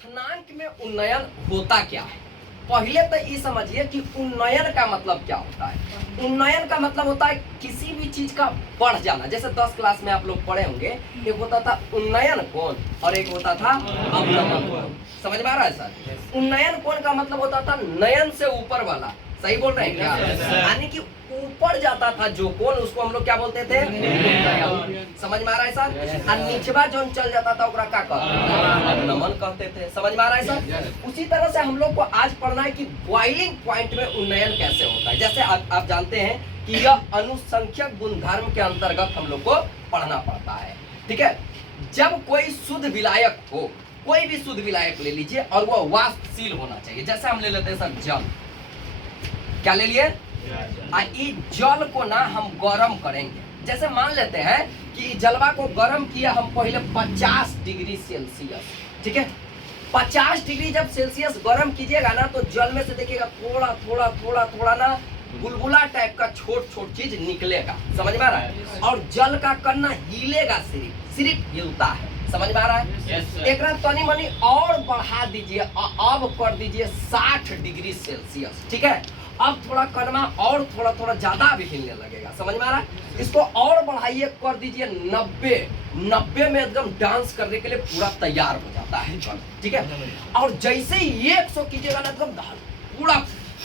क्वथनांक में उन्नयन होता क्या है। पहले तो ये समझिए कि उन्नयन का मतलब क्या होता है। उन्नयन का मतलब होता है किसी भी चीज का बढ़ जाना। जैसे 10 क्लास में आप लोग पढ़े होंगे, एक होता था उन्नयन कोण और एक होता था अवनमन कोण। समझ में आ रहा है सर? उन्नयन कोण का मतलब होता था नयन से ऊपर वाला। सही बोल रहे हैं क्या? यानी कि ऊपर जाता था जो कोण, उसको हम लोग क्या बोलते थे? समझ में आ रहा है सर? और निचवा जो चल जाता था ओकरा क्या कहते? नमन कहते थे। समझ में आ रहा है सर? उसी तरह से हम लोग को आज पढ़ना है कि बॉइलिंग पॉइंट में उन्नयन कैसे होता है। जैसे आप जानते हैं कि यह अनुसंख्यक गुणधर्म के अंतर्गत हम लोग को पढ़ना पड़ता है। ठीक है, जब कोई शुद्ध विलायक हो, कोई भी शुद्ध विलायक ले लीजिए और वह वाष्पशील होना चाहिए। जैसे हम ले लेते हैं सर जल, क्या ले लिए? इस जल को ना हम गर्म करेंगे। जैसे मान लेते हैं कि जलवा को गर्म किया हम पहले 50 डिग्री सेल्सियस। ठीक है, 50 डिग्री जब सेल्सियस गर्म कीजिएगा ना तो जल में से देखिएगा थोड़ा थोड़ा थोड़ा थोड़ा ना बुलबुला टाइप का छोट छोट चीज निकलेगा। समझ में आ रहा है? और जल का कण ना हिलेगा, सिर्फ हिलता है। समझ में आ रहा है? एक तनी मनी और बढ़ा दीजिए, अब कर दीजिए 60 डिग्री सेल्सियस। ठीक है, अब थोड़ा कणवा और थोड़ा थोड़ा ज्यादा भी हिलने लगेगा। समझ में आ रहा है? इसको और बढ़ाइए, कर दीजिए 90 में एकदम डांस करने के लिए पूरा तैयार हो जाता है कण। ठीक है, और जैसे ही 100 कीजिएगा ना एकदम पूरा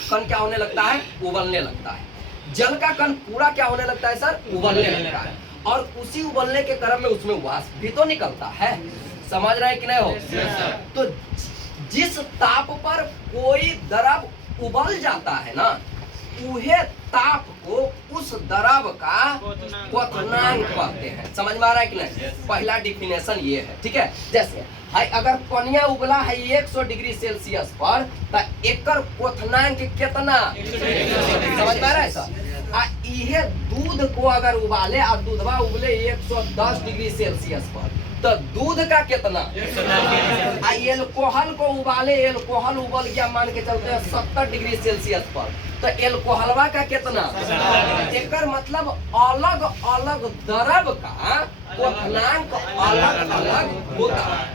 कण क्या होने लगता है? उबलने लगता है। जल का कण पूरा क्या होने लगता है सर? उबलने लगता है। और उसी उबलने के क्रम में उसमें वाष्प भी तो निकलता है। समझ रहे हैं कि नहीं हो? तो जिस ताप पर कोई द्रव उबल जाता है ना, उहे ताप को उस द्रव का क्वथनांक कहते हैं। समझ में आ रहा है कि नहीं? पहला डिफिनेशन ये है। ठीक है, जैसे हाई अगर पनिया उबला है 100 डिग्री सेल्सियस पर तो एकर क्वथनांक कितना? समझ में आ रहा है सर? इहे दूध को अगर उबाले और दूधवा उबले 110 डिग्री सेल्सियस पर तो दूध का कितना? एल्कोहल को उबाले, एल्कोहल उबल गया मान के चलते हैं 70 डिग्री सेल्सियस पर तो एल्कोहलवा का कितना? एकर मतलब अलग अलग द्रव का क्वथनांक अलग अलग होता है।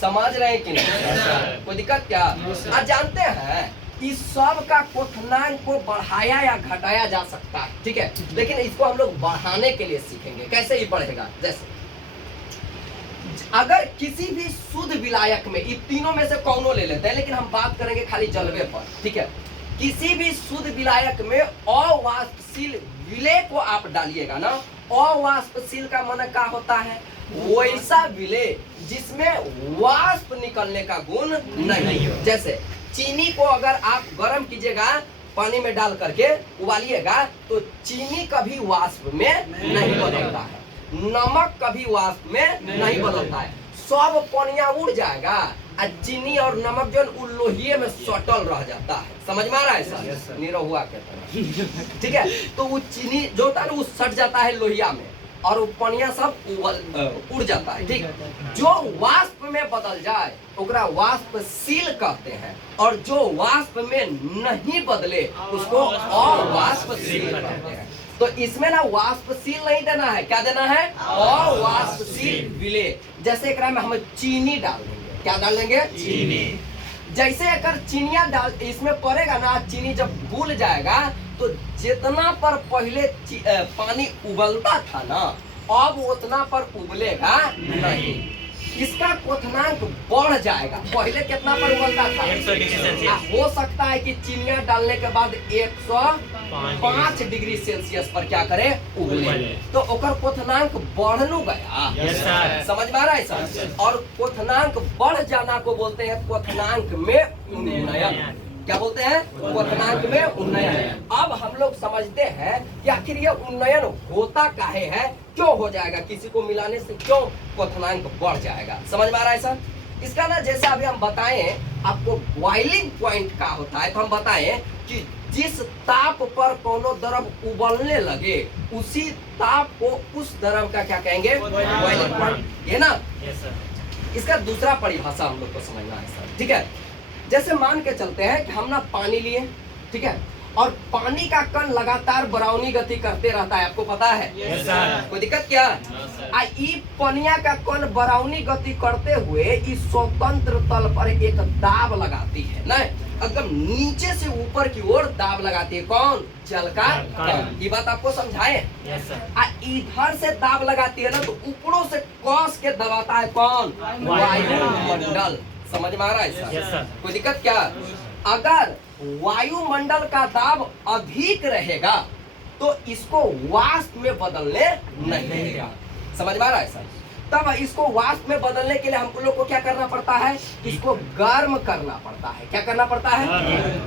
समझ रहे हैं कि नहीं? कोई दिक्कत क्या? जानते हैं इस सब का क्वथनांक को बढ़ाया या घटाया जा सकता है। ठीक है, लेकिन इसको हम लोग बढ़ाने के लिए सीखेंगे। कैसे ही बढ़ेगा? जैसे अगर किसी भी शुद्ध विलायक में, ये तीनों में से कौनो ले लेते हैं, लेकिन हम बात करेंगे खाली जलवे पर। ठीक है, किसी भी शुद्ध विलायक में अवाष्पशील विलेय को आप डालिएगा ना, अवाष्पशील का माने क्या होता है? वैसा विलेय जिसमें वाष्प निकलने का गुण नहीं हो। जैसे चीनी को अगर आप गर्म कीजिएगा, पानी में डाल करके उबालिएगा तो चीनी कभी वाष्प में नहीं बदलता है, नमक कभी वाष्प में नहीं बदलता है। सब पनिया उड़ जाएगा और चीनी और नमक जो लोहिए में सटल रह जाता है। समझ में आ रहा है सर? निरहुआ के तरह। ठीक है, तो वो चीनी जो होता है ना वो सट जाता है लोहिया में और वो पनिया सब उड़ जाता है। ठीक, जो वाष्प में बदल जाए ओकरा वाष्पशील कहते हैं, और जो वाष्प में नहीं बदले उसको अवाष्पशील कहते हैं। तो इसमें ना वाष्पशील नहीं देना है, क्या देना है? अवाष्पशील विलेय। जैसे एकरा में हम चीनी डाल देंगे, क्या डाल देंगे? चीनी। जैसे अगर चीनिया डाल इसमें पड़ेगा ना, चीनी जब घुल जाएगा तो जितना पर पहले पानी उबलता था ना, अब उतना पर उबलेगा नहीं। इसका क्वथनांक बढ़ जाएगा। पहले कितना पर उबलता था? 100 डिग्री सेल्सियस। हो सकता है कि चीनिया डालने के बाद 105 डिग्री सेल्सियस पर क्या करे? उबले। तो ओकर क्वथनांक बढ़नु गया। समझ में आ रहा है सर? और क्वथनांक बढ़ जाना को बोलते हैं क्वथनांक में उन्नयन। क्या बोलते हैं? क्वथनांक में उन्नयन। अब हम लोग समझते हैं कि आखिर ये उन्नयन होता काहे है, क्यों हो जाएगा, किसी को मिलाने से क्यों क्वथनांक बढ़ जाएगा। समझ में आ रहा है सर? इसका ना जैसे अभी हम बताएं आपको बॉइलिंग पॉइंट का होता है, तो हम बताएं कि जिस ताप पर कोनो द्रव उबलने लगे उसी ताप को उस द्रव का क्या कहेंगे? Boiling point. ये ना इसका दूसरा परिभाषा हम लोग को समझना है सर। ठीक है, जैसे मान के चलते हैं कि हम ना पानी लिए, ठीक है, और पानी का कण लगातार बराउनी गति करते रहता है, आपको पता है? कोई दिक्कत क्या? ई पनिया का कण बराउनी गति करते हुए इस स्वतंत्र तल पर एक दाब लगाती है ना, एकदम नीचे से ऊपर की ओर दाब लगाती है। कौन? जल का कण। ये बात आपको समझाए? इधर से दाब लगाती है ना, तो ऊपरों से कस के दबाता है कौन? वायुमंडल। समझ में आ रहा है सर? कोई दिक्कत क्या? अगर वायुमंडल का दाब अधिक रहेगा तो इसको वाष्प में बदलने नहीं देगा। समझ में आ रहा है सर? तब इसको वाष्प में बदलने के लिए हम लोग को क्या करना पड़ता है? इसको गर्म करना पड़ता है। क्या करना पड़ता है?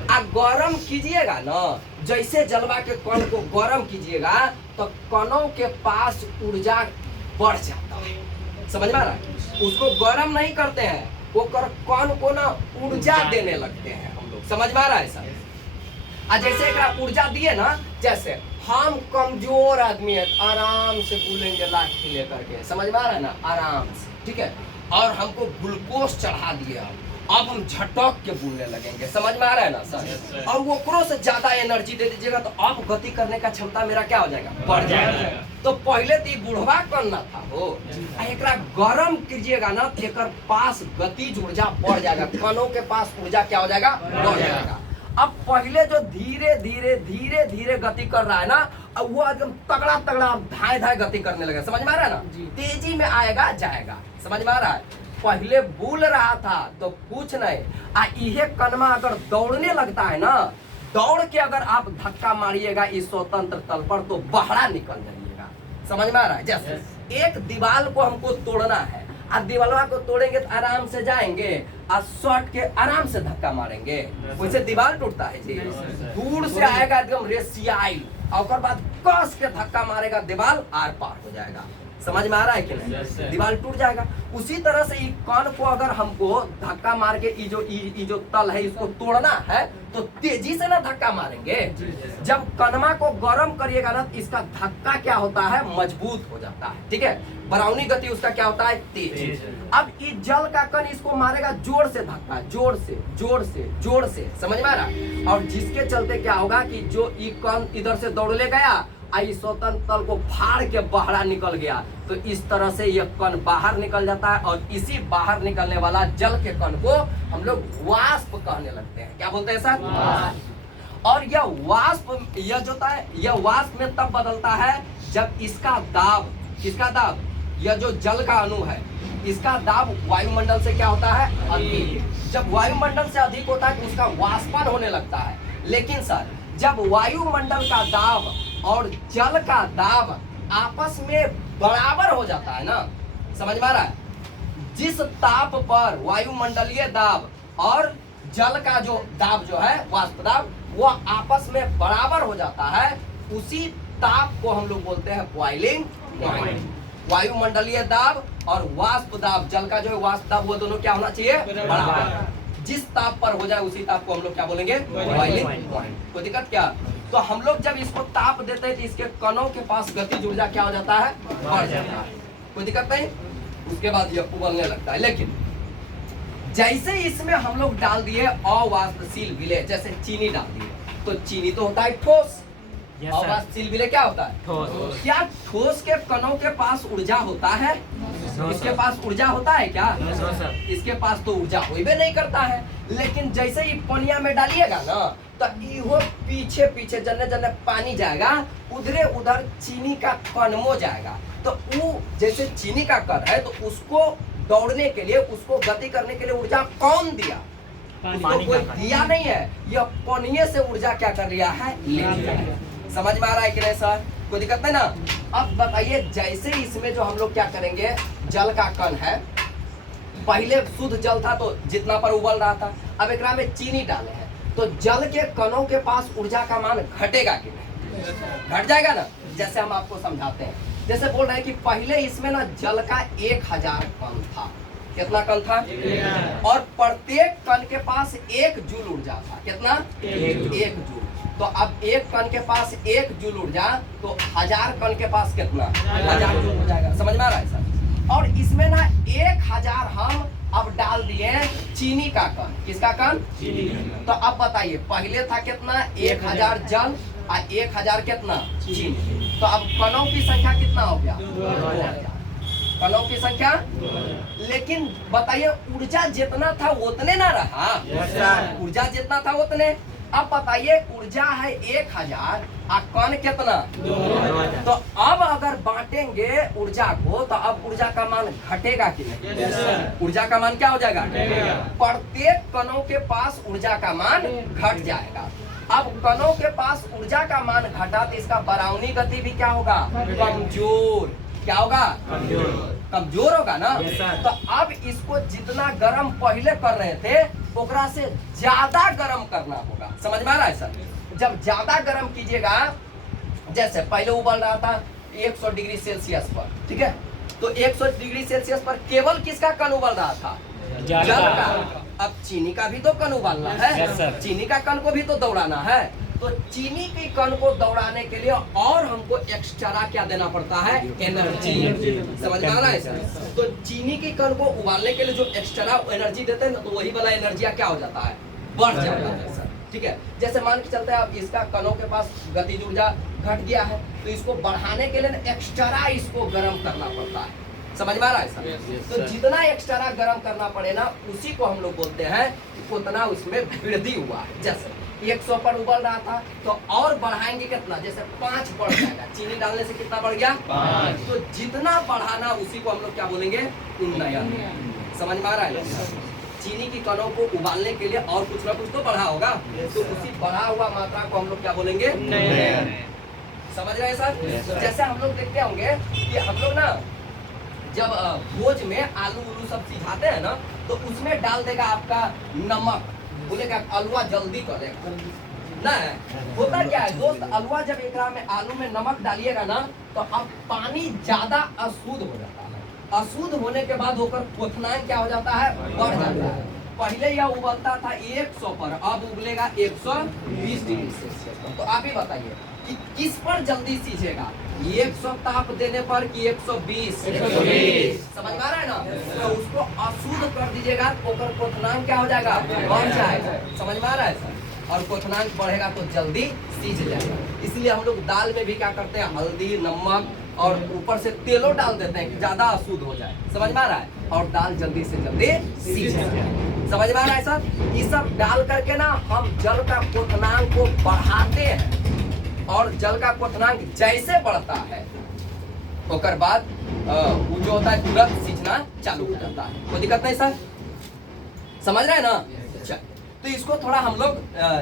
आप गर्म कीजिएगा ना, जैसे जलवा के कण को गर्म कीजिएगा तो कणों के पास ऊर्जा बढ़ जाता है। समझ में आ रहा है? उसको गर्म नहीं करते हैं, वो कण को ना ऊर्जा देने लगते हैं हम लोग। समझ में आ रहा है सर? जैसे एक ऊर्जा दिए ना, जैसे हम कमजोर आदमी है, आराम से बोलेंगे लाठी लेकर के। समझ में आ रहा है ना? आराम से, ठीक है। और हमको ग्लूकोज चढ़ा दिया, अब हम झटक के बोलने लगेंगे। समझ में आ रहा है ना सर? और वो करो से ज्यादा एनर्जी दे दीजिएगा तो अब गति करने का क्षमता मेरा क्या हो जाएगा? बढ़ जाएगा। तो पहले तो बुढ़वा करना था वो, एक गरम कीजिएगा ना, एक पास गतिज ऊर्जा बढ़ जाएगा, कणों के पास ऊर्जा क्या हो जाएगा? बढ़ जाएगा। अब पहले जो धीरे धीरे धीरे धीरे गति कर रहा है ना, अब वो एकदम तगड़ा तगड़ा धाए धाए गति करने लगा। समझ में आ रहा है ना? तेजी में आएगा जाएगा। समझ में आ रहा है? पहले बोल रहा था तो कुछ नहीं, यह कणवा अगर दौड़ने लगता है ना, दौड़ के अगर आप धक्का मारिएगा इस स्वतंत्र तल पर तो बाहर निकल जाइएगा। समझ में आ रहा है? जैसे एक दीवार को हमको तोड़ना है, आप दीवार को तोड़ेंगे तो आराम से जाएंगे, और शॉट के आराम से धक्का मारेंगे, वैसे दीवार टूटता है जी। दूर से आएगा एकदम रेसियाई, और बाद कस के धक्का मारेगा, दीवार आर पार हो जाएगा। समझ में आ रहा है कि नहीं? दीवार टूट जाएगा। उसी तरह से ये कण को अगर हमको धक्का मार के ये जो तल है इसको तोड़ना है तो तेजी से ना धक्का मारेंगे। जब कणवा को गर्म करिएगा ना, इसका धक्का क्या होता है? मजबूत हो जाता है, ठीक है। बराउनी गति उसका क्या होता है? तेज। अब ये जल का कण इसको मारेगा जोर से धक्का, जोर से जोर से जोर से। समझ में आ रहा? और जिसके चलते क्या होगा कि जो ये कण इधर से दौड़ले गया, स्वतंत्र तल को फाड़ के बाहर निकल गया, तो इस तरह से यह कण बाहर निकल जाता है। और इसी बाहर निकलने वाला जल के कण को हम लोग वाष्प कहने लगते हैं। क्या बोलते हैं सर? और यह वाष्प, यह जो होता है, यह वाष्प में तब बदलता है जब इसका दाब, किसका दाब? यह जो जल का अणु है, इसका दाब वायुमंडल से क्या होता है? अधिक। जब वायुमंडल से अधिक होता है तो उसका वाष्पन होने लगता है। लेकिन सर, जब वायुमंडल का दाब और जल का दाब आपस में बराबर हो जाता है ना, समझ में आ रहा है? जिस ताप पर वायुमंडलीय दाब और जल का जो दाब जो है, वाष्प दाब, वो आपस में बराबर हो जाता है, उसी ताप को हम लोग बोलते हैं बॉइलिंग पॉइंट। वायुमंडलीय दाब और वाष्प दाब, जल का जो है वाष्प दाब, वो दोनों क्या होना चाहिए? बराबर। जिस ताप पर हो जाए उसी ताप को हम लोग क्या बोलेंगे? Boiling point. कोई दिक्कत क्या? तो हम लोग जब इसको ताप देते हैं तो इसके कणों के पास गतिज ऊर्जा क्या हो जाता है? बढ़ जाता है। कोई दिक्कत नहीं। उसके बाद ये उबलने लगता है। लेकिन जैसे इसमें हम लोग डाल दिए अवाष्पशील विलेय, जैसे चीनी डाल दिए, तो चीनी तो होता है ठोस, अवाष्पशील विलेय क्या होता है? ठोस। क्या ठोस के कणों के पास ऊर्जा होता है? इसके पास ऊर्जा होता है क्या? इसके पास तो ऊर्जा होइबे नहीं करता है। लेकिन जैसे ही पनिया में डालिएगा ना, तो इहो पीछे पीछे जन्ने जन्ने पानी जाएगा, उधरे उधर चीनी का कणमो जाएगा। तो वो जैसे चीनी का कण है, तो उसको दौड़ने के लिए, उसको गति करने के लिए ऊर्जा कौन दिया? उसको कोई दिया नहीं है, यह पानी से ऊर्जा क्या कर लिया है? ले लिया है। समझ में आ रहा है कि नहीं सर? कोई दिक्कत नहीं ना? अब बताइए, जैसे इसमें जो हम लोग क्या करेंगे, जल का कण है, पहले शुद्ध जल था तो जितना पर उबल रहा था, अब एक में चीनी डाले हैं, तो जल के कणों के पास ऊर्जा का मान घटेगा कि नहीं? घट जाएगा ना। जैसे हम आपको समझाते हैं, जैसे बोल रहे हैं कि पहले इसमें ना जल का 1000 कण था। कितना कण था? और प्रत्येक कण के पास 1 जूल ऊर्जा था। कितना? 1 जूल। तो अब एक कण के पास 1 जूल ऊर्जा, तो 1000 कण के पास कितना? 1000 जूल हो जाएगा। समझ में आ रहा है सर? और इसमें ना 1000 हम अब डाल दिए चीनी का कण। किसका कण? चीनी। तो अब बताइए पहले था कितना? 1000 जल और 1000 कितना? चीनी। तो अब कणों की संख्या कितना हो गया? 2000। कणों की संख्या। लेकिन बताइए ऊर्जा जितना था उतने ना रहा। ऊर्जा जितना था उतने। अब बताइए ऊर्जा है 1000 और कण कितना? 2000। तो अब अगर बांटेंगे ऊर्जा को तो अब ऊर्जा का मान घटेगा कि नहीं? ऊर्जा का मान क्या हो जाएगा? प्रत्येक कणों के पास ऊर्जा का मान घट जाएगा। अब कणों के पास ऊर्जा का मान घटा तो इसका बराउनी गति भी क्या होगा? कमजोर। क्या होगा? कमजोर होगा ना। तो अब इसको जितना गर्म पहले कर रहे थे ओकरा से ज्यादा गर्म करना होगा। समझ में आ रहा है सर? जब ज्यादा गर्म कीजिएगा, जैसे पहले उबल रहा था 100 डिग्री सेल्सियस पर, ठीक है, तो 100 डिग्री सेल्सियस पर केवल किसका कण उबल रहा था? जल का। अब चीनी का भी तो कण उबालना है, चीनी का कण को भी तो दौड़ाना है। तो चीनी के कण को दौड़ाने के लिए और हमको एक्स्ट्रा क्या देना पड़ता है? एनर्जी। समझ में आ रहा है सर? तो चीनी के कण को उबालने के लिए जो एक्स्ट्रा एनर्जी देते हैं ना, तो वही वाला एनर्जी क्या हो जाता है? बढ़ जाता है सर। ठीक है, जैसे मान के चलते हैं अब इसका कणों के पास गतिज ऊर्जा घट गया है, तो इसको बढ़ाने के लिए एक्स्ट्रा इसको गर्म करना पड़ता है। समझ में आ रहा है सर? तो जितना एक्स्ट्रा गर्म करना पड़े ना, उसी को हम लोग बोलते हैं उतना उसमें वृद्धि हुआ है। जैसे 100 पर उबल रहा था तो और बढ़ाएंगे कितना? जैसे 5 बढ़ जाएगा। चीनी डालने से कितना बढ़ गया? 5। तो जितना बढ़ाना उसी को हम लोग क्या बोलेंगे? उन्नयन। समझ में आ रहा है? चीनी की कणों को उबालने के लिए और कुछ ना कुछ तो बढ़ा होगा, तो उसी बढ़ा हुआ मात्रा को हम लोग क्या बोलेंगे? उन्नयन। समझ रहे हैं सर? जैसे हम लोग देखते होंगे कि हम लोग ना जब भोज में आलू उलू सब सिझाते हैं ना, तो उसमें डाल देगा आपका नमक, बोलेगा अलुआ जल्दी करेगा ना। होता क्या है दोस्त, अलुआ जब एकरा में आलू में नमक डालिएगा ना, तो अब पानी ज्यादा अशुद्ध हो जाता है। अशुद्ध होने के बाद होकर क्वथनांक क्या हो जाता है? बढ़ जाता है। पहले यह उबलता था 100 पर, अब उबलेगा 120 डिग्री सेल्सियस। तो आप ही बताइए कि किस पर जल्दी सीझेगा? 100 ताप देने पर कि 120? 120। समझ में आ रहा है ना? तो उसको अशुद्ध कर दीजिएगा तो क्वथनांक क्या हो जाएगा? बढ़ जाएगा। समझ में आ रहा है सर? और क्वथनांक बढ़ेगा तो जल्दी सीझ जाएगा। इसलिए हम लोग दाल में भी क्या करते हैं? हल्दी, नमक और ऊपर से तेलो डाल देते हैं कि ज्यादा अशुद्ध हो जाए। समझ में आ रहा है? और दाल जल्दी से जल्दी सीझ जाए। समझ में आ रहा है सर? ये सब डाल करके ना हम जल का क्वथनांक को बढ़ाते हैं, और जल का क्वथनांक जैसे बढ़ता है उसके बाद वो जो होता है तुरंत सींचना चालू हो जाता है। कोई दिक्कत नहीं सर? समझ रहे हैं ना? अच्छा, तो इसको थोड़ा हम लोग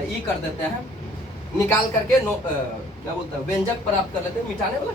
ये कर देते हैं, निकाल करके क्या बोलते हैं, व्यंजक प्राप्त कर लेते हैं, मिटाने वाला